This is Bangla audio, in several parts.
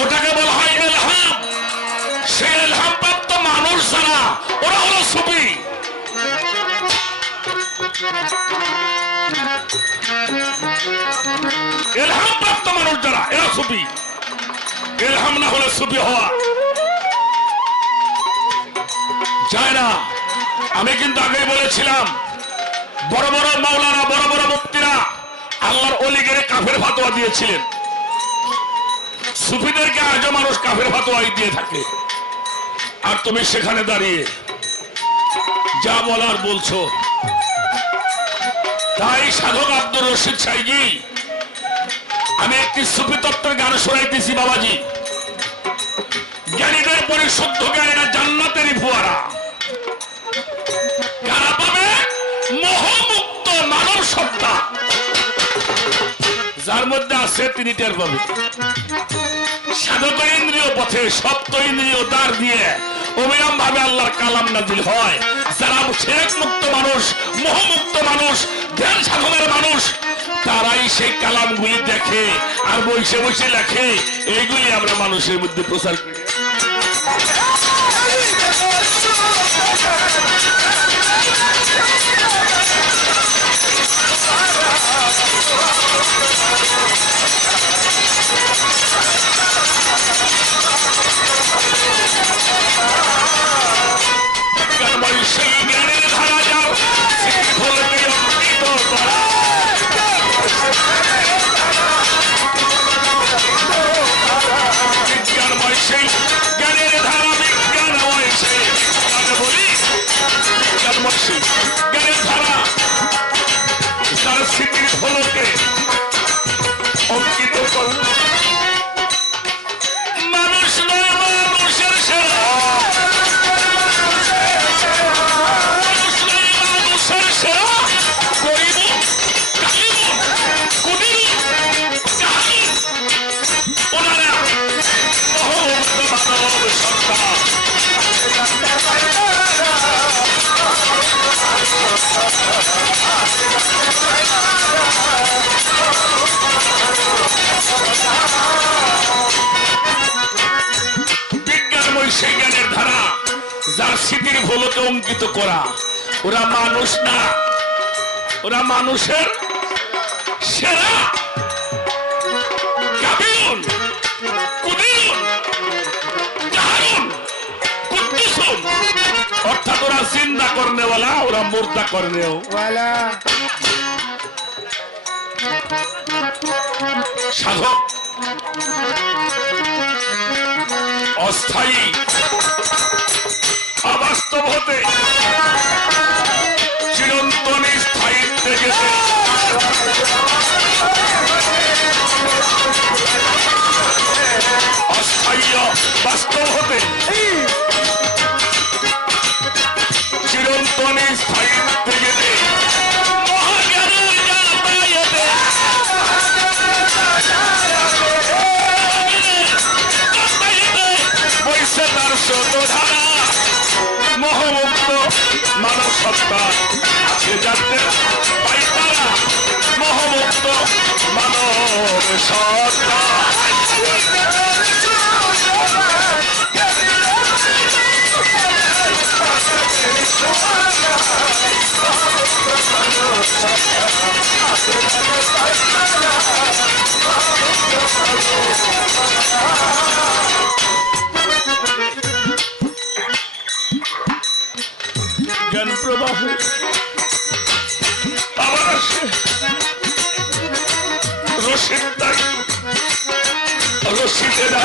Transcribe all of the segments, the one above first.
ওটাকে বলা হয় ইলহাম। সেই ইলহাম প্রাপ্ত মানুষ যারা, ওরা হলো সুফি। ইলহাম প্রাপ্ত মানুষ যারা, এরা সুফি। ইলহাম না হলে সুফি হওয়া যায় না। আমি কিন্তু আগেই বলেছিলাম, বড় বড় মাওলানা, বড় বড় মুফতিরা আল্লাহর ওলিগিরে কাফের ফতোয়া দিয়েছিলেন। সুফিদেরকে আজও মানুষ কাফের ফতোয়াই দিয়ে থাকে। আর তুমি সেখানে দাঁড়িয়ে যা বলার বলছো। তাই সাধক আব্দুর রশিদ সাইজি, আমি একটি সুফি তত্ত্বের গান শোনাইতেছি বাবাজি। জ্ঞানীদের পরিশুদ্ধ জ্ঞানীরা জান্নাতেরই ফুয়ারা। কারা পাবে? মোহমুক্ত মানব সত্তা। যার মধ্যে আছে তিনি টের পাবে। সাধকের ইন্দ্রিয় পথে সপ্ত ইন্দ্রিয় দ্বার দিয়ে অবিরাম ভাবে আল্লাহর কালাম নাজিল হয়। যারা শেখ মুক্ত মানুষ, মোহমুক্ত মানুষ, ধ্যান সাধনের মানুষ, তারাই সেই কালামগুলি দেখে আর বসে বসে লেখে। এইগুলি আমরা মানুষের মধ্যে প্রচার করি। সেই জ্ঞানের ধারা যাও, বিজ্ঞানময় সেই জ্ঞানের ধারা, বিজ্ঞানময় সেই বলি বিজ্ঞানময় সেই জ্ঞানের ধারা তার স্মৃতির ফলকে অঙ্কিত করে। মানুষ নয় মানুষের সেরা, বিজ্ঞানময় সেই জ্ঞানের ধারা যার স্মৃতির ফলকে অঙ্কিত করা। ওরা মানুষ না, ওরা মানুষের সেরা। কাবিউন, কুদিউন, জাহারুন, কুদ্দুসুন, অর্থাৎ ওরা জিন্দা করনেওয়ালা, ওরা মুর্দা করনেও সাধক। অস্থায়ী অবাস্তব হতে চিরন্তন স্থায়িত্বে যেতে অস্থায়ী বাস্তব হতে চিরন্তন স্থায়িত্বে যেতে মোহমুক্ত মানব সত্তা আছে যাতে পাই তারা। মোহমুক্ত মানব সত্তা জ্ঞান প্রবাহ আবার আসে। রশিদ তাই রশিদেরা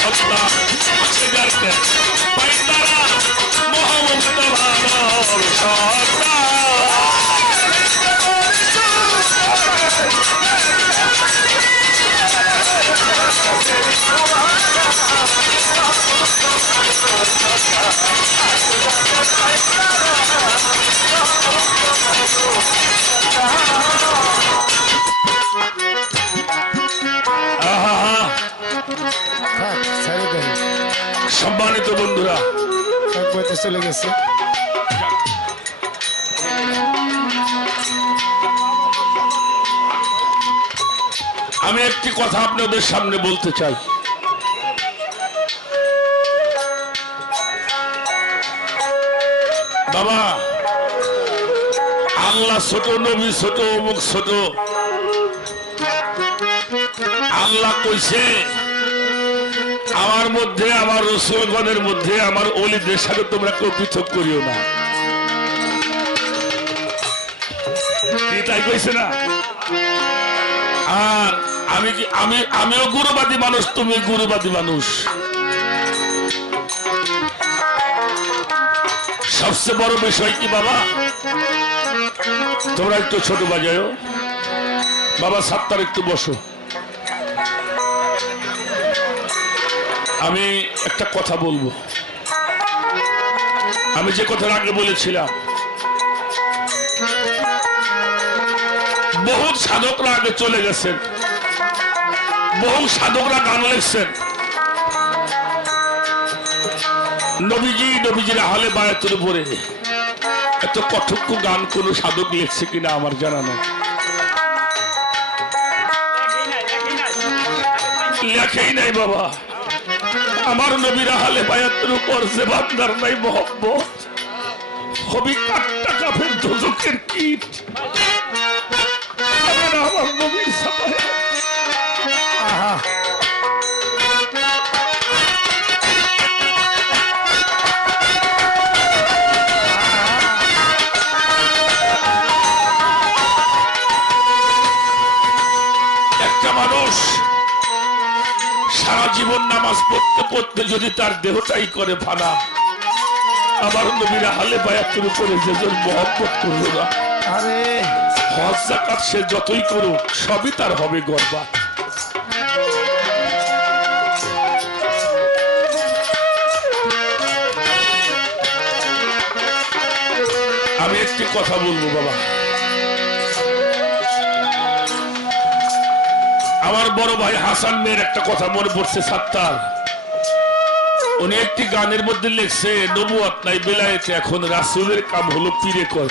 সন্তান আছে যাতে পাই তারা মহামুক্ত মানব সন্তান। সম্মানিত বন্ধুরা, চলে গেছে। আমি একটি কথা আপনাদের সামনে বলতে চাই। বাবা, আল্লাহ ছোট, নবী ছোট, অমুক ছোট। আল্লাহ কইছে আমার মধ্যে, আমার রসুলগণের মধ্যে, আমার ওলিদের সাথে তোমরা কেউ পৃথক করিও না। তাই কইছে না? আর আমিও গুরুবাদী মানুষ, তুমি গুরুবাদী মানুষ। সবচেয়ে বড় বিষয় কি বাবা, তোমরা একটু ছোট বাজায়ও। বাবা সাত্তার একটু বসো। আমি একটা কথা বলবো। আমি যে কথার আগে বলেছিলাম, বহু সাধকরা আগে চলে গেছেন, বহু সাধকরা গান লিখছেন। নবীজির আহলে বায়াতের উপরে এত কঠোর গান কোন সাধক লিখছে কিনা আমার জানা নেই। লেখেই নাই বাবা। আমার নবীর আহলে বায়াতের উপর যে বান্দার নাই মহব্বত, হবি কাট্টা কাফের দোজখের কীট। আমার নবীর সাফায়া সারা জীবন নামাজ পড়তে পড়তে যদি তার দেহটাই করে ফানা, আমার নবীর আহলে বায়াতের উপরে যে মহব্বত করলো না, হজ যাকাত সে যতই করুক সবই তার হবে গর্বা। আমি একটি কথা বলবো বাবা। আমার বড় ভাই হাসান মেয়ের একটা কথা মনে পড়ছে সাত্তার। উনি একটি গানের মধ্যে লিখছে, নবুয়ত নাই বেলায়েতে এখন রাসূলের কাম হলো পীরে কর।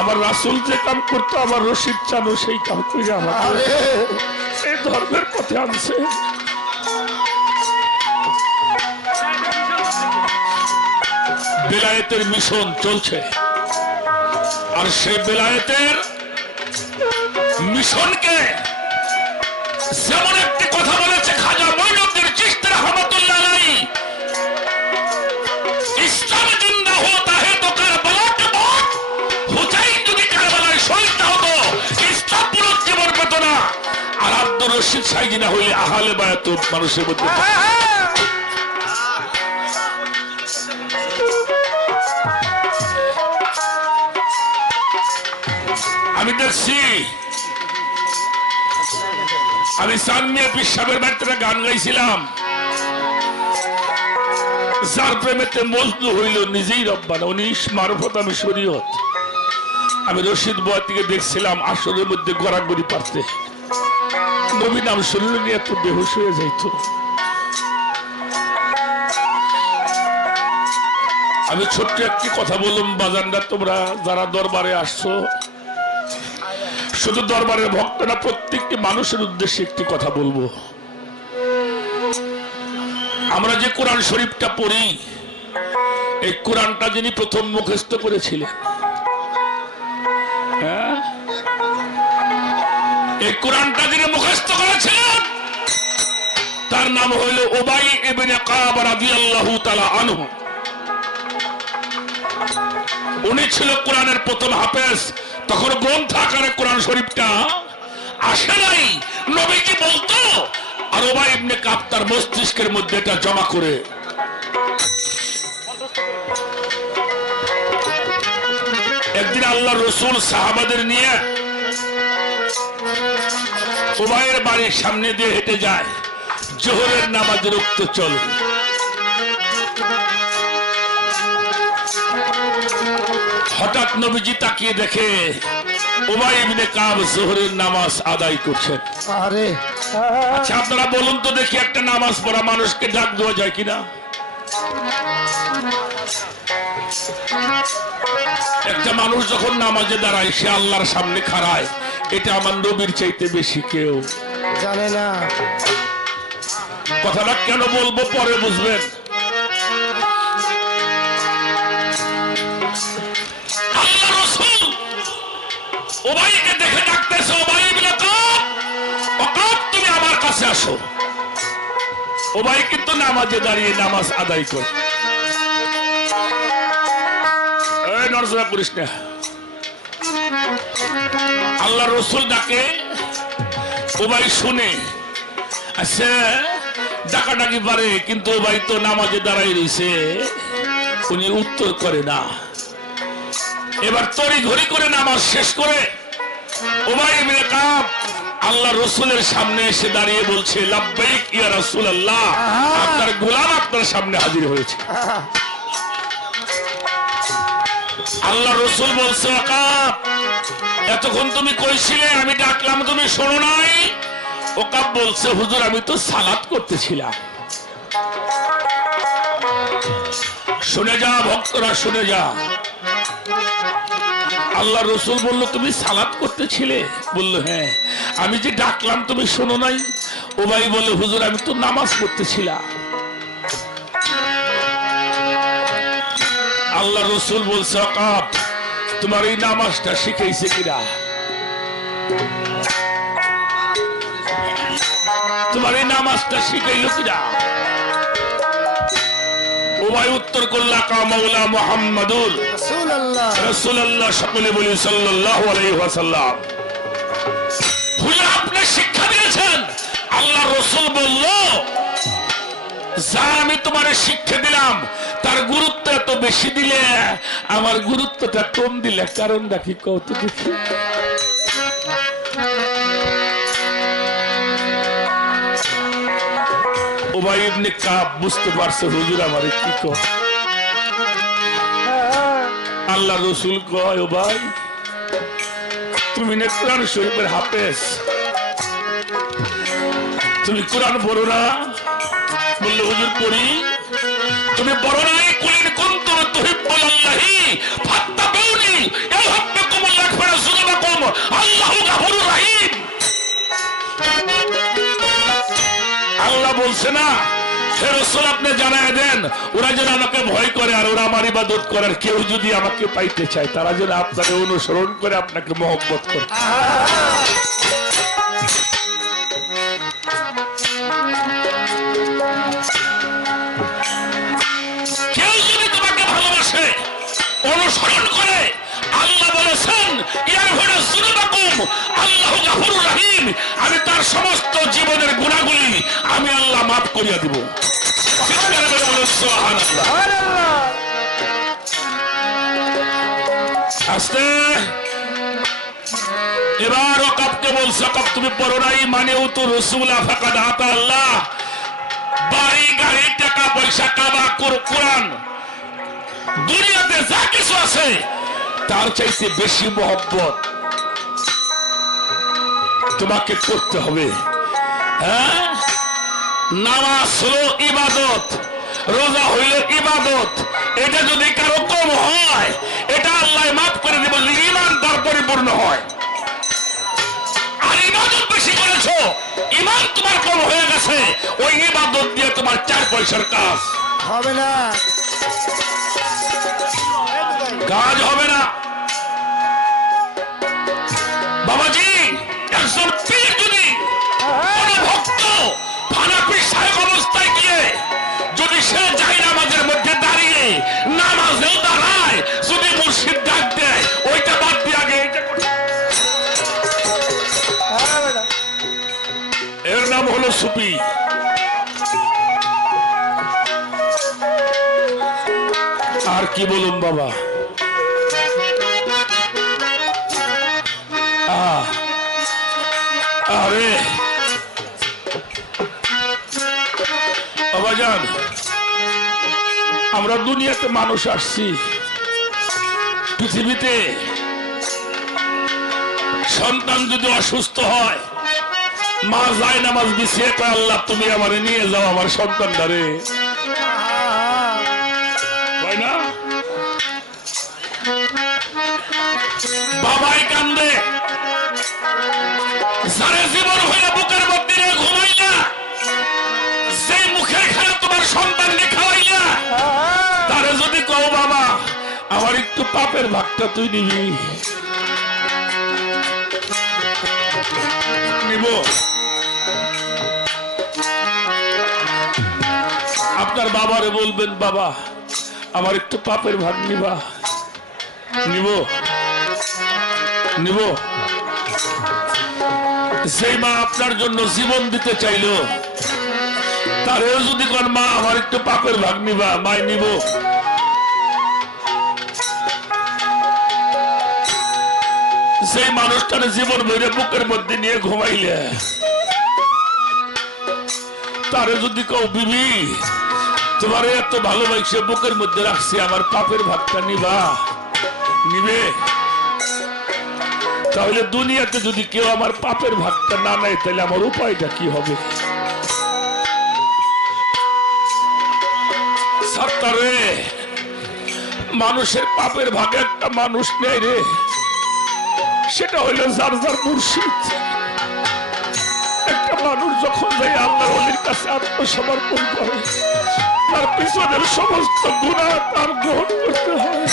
আমার রাসূল যে কাম করতো আমার রশিদ চানো সেই কাম করে আমাকে এই ধর্মের পথে আনছে। বেলায়েতের মিশন চলছে, আর সেই বেলায়েতের মিশনকে যেমন একটি কথা বলেছে খাজা মঈনুদ্দিন চিশতি রহমাতুল্লাহ আলাইহি, ইসলাম জিন্দা হতা হে তো কারবালা কে বাদ, হুসাইন যদি কারবালায় শহীদ হতো ইসলাম পুনর্জীবন পেত না। আর আব্দুর রশিদ সাইজি না হইলে আহলে বায়াত মানুষের মধ্যে। আমি দেখছি, আমি সানমিয়া পীর সাহেবের বাড়িতে গান গাইছিলাম, যার প্রেমেতে মজনু হইল নিজেই রব্বানা, উনি মারফত আমি শরীয়ত। আমি রশিদ বয়া থেকে দেখছিলাম আসরের মধ্যে গড়াগড়ি পারতে, নবী নাম শুনলে নিয়ে এত বেহুশ হয়ে যাইত। আমি ছোট্ট একটি কথা বললাম, বাজানরা তোমরা যারা দরবারে আসছো, শুধু দরবারের ভক্ত না, প্রত্যেকটি মানুষের উদ্দেশ্যে একটি কথা বলবো। আমরা যে কোরআন শরীফটা পড়ি, এই কোরআনটা যিনি প্রথম মুখস্থ করেছিলেন, হ্যাঁ, এই কোরআনটা যিনি মুখস্থ করেছিলেন তার নাম হইল উবাই ইবনে কাব রাদিয়াল্লাহু তাআলা আনহু। উনি ছিল কোরআনের প্রথম হাফেজ। তখন গ্রন্থ আকারে কোরআন শরীফটা আসে নাই। নবীজি বলতো, আর কাপ তার মস্তিষ্কের মধ্যে এটা জমা করে একদিন আল্লাহ রসুল সাহাবাদের নিয়ে উবাইয়ের বাড়ির সামনে দিয়ে হেঁটে যায়, জোহরের নামাজের উক্ত চল। হঠাৎ নবীজি তাকিয়ে দেখে উবাই ইবনে কাব জোহরের নামাজ আদায় করছেন। আরে আচ্ছা আপনারা বলুন তো দেখি, একটা নামাজ পড়া মানুষকে ডাক দেওয়া যায় কিনা? একটা মানুষ যখন নামাজে দাঁড়ায়, সে আল্লাহর সামনে খাড়ায়, এটা আমার নবীর চাইতে বেশি কেউ জানে না। কথাটা কেন বলবো পরে বুঝবেন। আল্লাহ রাসূল উবাইকে দেখে ডাকতেছে, উবাই ইবনে কাব, ওকাব তুমি আমার কাছে আসো। উবাই কিন্তু নামাজে দাঁড়িয়ে নামাজ আদায় করে। এই নরসরা করিস না। আল্লাহ রসুল ডাকে, উবাই শুনে, আচ্ছা ডাকাডাকি পারে, কিন্তু উবাই তো নামাজে দাঁড়াই রয়েছে, উনি উত্তর করে না। এবার তড়ি ঘড়ি করে নামাজ শেষ করে উবাই ইবনে কাব আল্লাহ রসুলের সামনে এসে দাঁড়িয়ে বলছে, লাব্বাইক ইয়া রাসূলুল্লাহ, আপনার গোলাম আপনার সামনে হাজির হয়েছে। আল্লাহ রসুল বলছে, ওকাব এতক্ষণ তুমি কইছিলে, আমি ডাকলাম তুমি শোনো নাই? ওকাব বলছে, হুজুর আমি তো সালাত করতেছিলাম। শুনে যা ভক্তরা, শুনে যা। আল্লাহ রসুল বলল, তুমি সালাত করতেছিলে? বলল হ্যাঁ। আমি যে ডাকলাম তুমি শোনো নাই? উবাই বলে, হুজুর আমি তো নামাজ পড়তেছিলাম। আল্লাহ রসুল বলছে, ওকাব তোমার এই নামাজটা শিখাইছে কিনা? তোমার এই নামাজটা শিখাইলো কিনা? উবাই উত্তর করল, কা মাওলা মুহাম্মাদুর রাসূলুল্লাহ। রাসূলুল্লাহ, সকলে বলি সাল্লাল্লাহু আলাইহি ওয়াসাল্লাম। হুজুর আপনি শিক্ষা দিয়েছেন। আল্লাহ রসুল বলল, যা আমি তোমারে শিক্ষা দিলাম তার গুরুত্ব এত বেশি দিলে আমার গুরুত্বটা কম দিলে কারণটা কি কত দেখি? উবাই ইবনে কাব বুঝতে পারছে, হুজুর আমারে কি কয়। আল্লাহ রসুল কয়, উবাই তুমি না কোরআন শরীফের হাফেজ, তুমি কোরআন পড়ো না? বললে হুজুর পড়ি। তুমি পড়ো নাই, কুলিন কুনতুম তুহিব্বুনাল্লাহি ফাত্তাবিউনি ইউহিব্বুকুমুল্লাহ ওয়া রাসূলুকুম আল্লাহু গাফুরুর রহিম। আল্লাহ বলছে না, হে রাসূল আপনি জানায় দেন, ওরা যেন আমাকে ভয় করে আর ওরা আমার ইবাদত করার, কেউ যদি আমাকে পাইতে চায় তারা যেন আপনাকে অনুসরণ করে আপনাকে মহব্বত করে। কেউ যদি তোমাকে ভালোবাসে, অনুসরণ করে, আল্লাহ বলেছেন আল্লাহু গাফুরুর রহিম, আমি তার সমস্ত জীবনের গুনাহগুলি আমি আল্লাহ মাফ করিয়া দিব। আস্তে এবার ওকাবকে বলছে, ওকাব তুমি পড়ো নাই? মানে ও তো রাসূল ফাকাদ আতা আল্লাহ। বাড়ি গাড়ি টাকা পয়সা কাবা কোরআন দুনিয়াতে যা কিছু আছে তার চাইতে বেশি মহব্বত তোমাকে করতে হবে। হ্যাঁ, নামাজ হলো ইবাদত, রোজা হইল ইবাদত। এটা যদি কারো কম হয় এটা আল্লাহ মাফ করে দেব, ঈমান তার পরিপূর্ণ হয়। আর ইবাদত বেশি করেছো, ঈমান তোমার কম হয়ে গেছে, ওই ইবাদত দিয়ে তোমার 4 পয়সার কাজ হবে না, কাজ হবে না। বাবাজি, একজন পীর যদি কোন ভক্ত ফানাফি সাহেব অবস্থায় গিয়ে যদি সে যায় নামাজের মধ্যে দাঁড়িয়ে নামাজেও দাঁড়ায়, যদি মুর্শিদ ডাক দেয় ওইটা বাদ দিয়ে আগে এইটা করে, এর নাম হলো সুফি। কি বলুন বাবা, আরে বাবাজান, আমরা দুনিয়াতে মানুষ আসছি, পৃথিবীতে সন্তান যদি অসুস্থ হয়, মা যায় নামাজ বিছিয়ে কয় আল্লাহ তুমি আমারে নিয়ে যাও আমার সন্তানটারে, হয় না? বাবাই কান্দে, সারা জীবন হয়ে বুকের মধ্যে নিয়ে ঘুমাই না, সেই মুখের খানা তোমার সন্তানকে খাওয়াই না, তারে যদি কও বাবা আমার একটু পাপের ভাগটা তুই নিবি, নিব? আপনার বাবারে বলবেন বাবা আমার একটু পাপের ভাগ নিবা, নিব? নিব? সেই মা আপনার জন্য জীবন দিতে চাইলো, তারেও যদি কোন মা আমার একটু পাপের ভাগ নিবা, মাই নিব? সেই মানুষটার জীবন ভরে বুকের মধ্যে নিয়ে ঘুমাইলে, তারে যদি কেউ বিবি তোমার এত ভালোবাসে বুকের মধ্যে রাখছি আমার পাপের ভাগটা নিবা, নিবে? তাহলে দুনিয়াতে যদি কেউ আমার পাপের ভাগটা না নেয় তাহলে আমার উপায়টা কি হবে? সাত্তারে মানুষের পাপের ভাগে একটা মানুষ নেই রে, সেটা হইল যার যার মুর্শিদ। একটা মানুষ যখন যাই আল্লাহর ওলির কাছে আত্মসমর্পণ করে, তার পিছনের সমস্ত গুনাহ তার গ্রহণ করতে হয়।